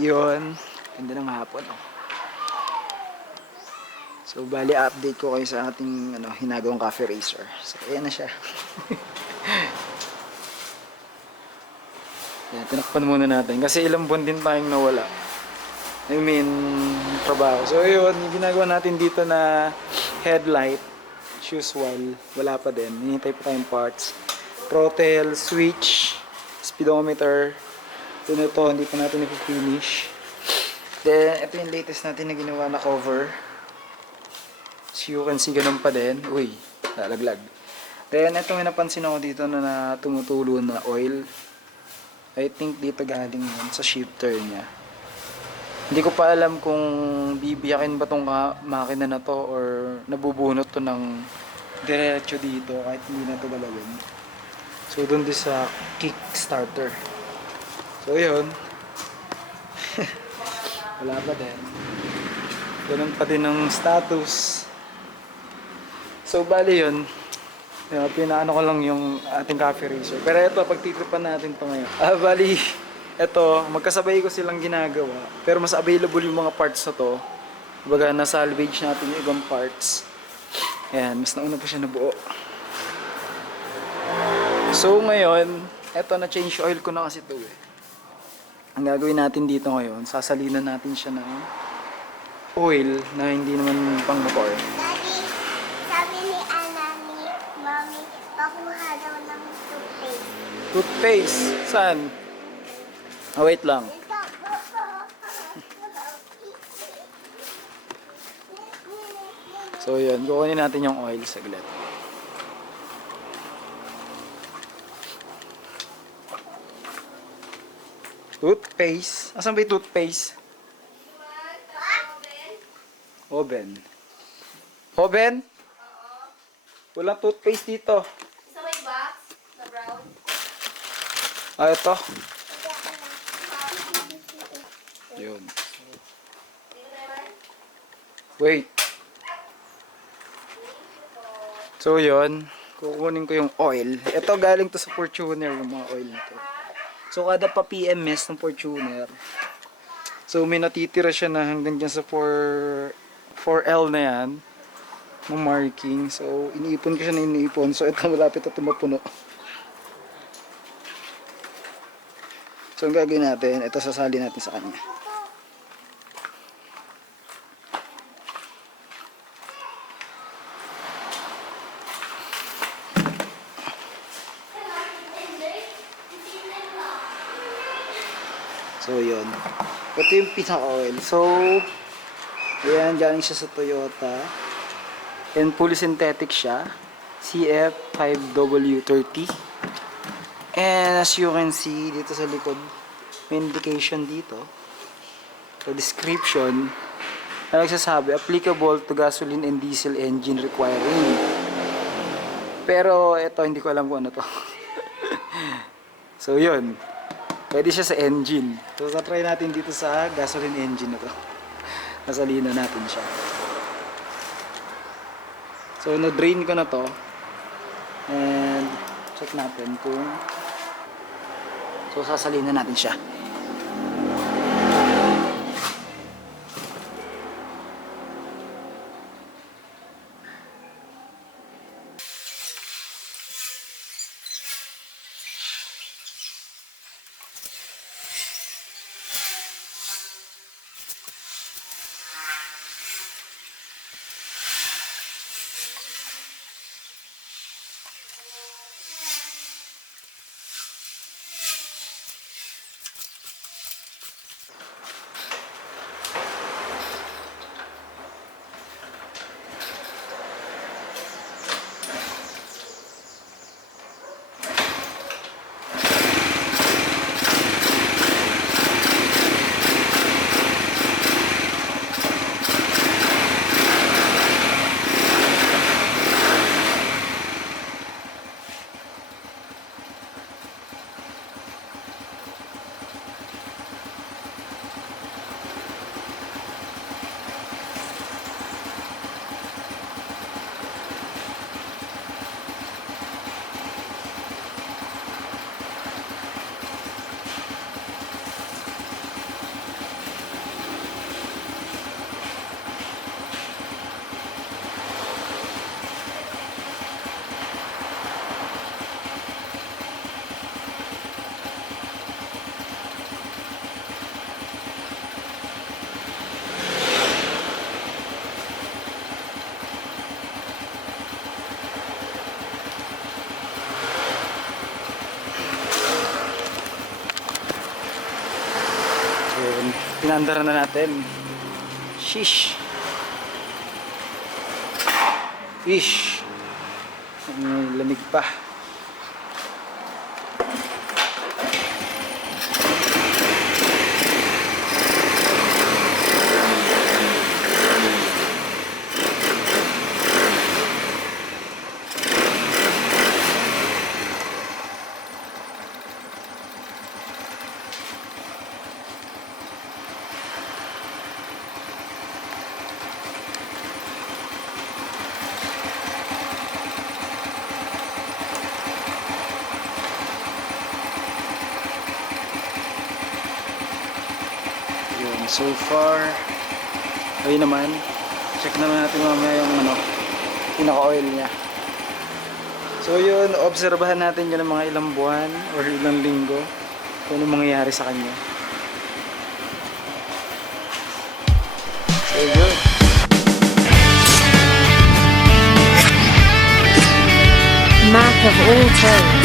yun. Ganda ng hapon. Oh. So, bali update ko kayo sa ating hinagawang coffee racer. So, ayan na siya. Yan, tinakpan muna natin. Kasi ilang buwan din tayong nawala. I mean, trabaho. So, yun. Yung ginagawa natin dito na headlight, as usual, wala pa din. Hinihintay pa tayong parts. Throttle, switch, speedometer. Ito na to, hindi pa natin na-finish. Then, ito yung latest natin na ginawa na cover. So you can see, ganun pa din. Uy, lalaglag. Then, ito may napansin ako dito na tumutulo na oil. I think dito galing yun sa shifter niya. Hindi ko pa alam kung bibiyakin ba tong makina na to or nabubunot to ng diretso dito kahit hindi na to galawin. So, dun din sa kickstarter. So, yun. Wala pa din. Ganun pa din ang status. So, bali yun. Pinaano ko lang yung ating coffee racer. Pero ito, pagtitripan natin to ngayon. Bali, ito, magkasabay ko silang ginagawa. Pero mas available yung mga parts na to. Baga, na-salvage natin yung ibang parts. Ayan, mas nauna pa siya nabuo. So, ngayon, ito, na-change oil ko na kasi ito eh. Ang gagawin natin dito ngayon, sasalinan natin siya ng oil na hindi naman pang motor. Mami, pakuha daw ng toothpaste. Toothpaste? Saan? Wait lang. So yun, kukunin natin yung oil saglit. Toothpaste? Asan ba yung toothpaste? Oven. Oven? Walang toothpaste dito. Sa may box, na brown. Ito. Yun. Wait. So yun, kukunin ko yung oil. Ito galing to sa Fortuner, yung mga oil nito. So kada pa PMS ng Fortuner. So may natitira siya na hanggang dyan sa 4L na yan. Ng marking. So iniipon ko siya na iniipon. So ito malapit na mapuno. So ang gagawin natin, ito sasali natin sa kanya. So yun. Ito yung pinaka-oil. So ayan, galing siya sa Toyota. And fully synthetic siya. CF5W30. And as you can see dito sa likod, may indication dito. So description na nagsasabi, applicable to gasoline and diesel engine requiring. Pero ito, hindi ko alam kung ano to. So yun. Pwede siya sa engine. So try natin dito sa gasoline engine na to. Nasalina natin siya. So na-drain ko na to. And check natin kung so sasalina natin siya. Yun. Pinandara na natin. Sheesh. Ish. Lamig pa. Yun, so far ayun naman, check naman natin mamaya yung pinaka-oil niya. So yun, obserbahan natin yun ng mga ilang buwan or ilang linggo kung ano mangyayari sa kanya. So yun. Mac of all trades.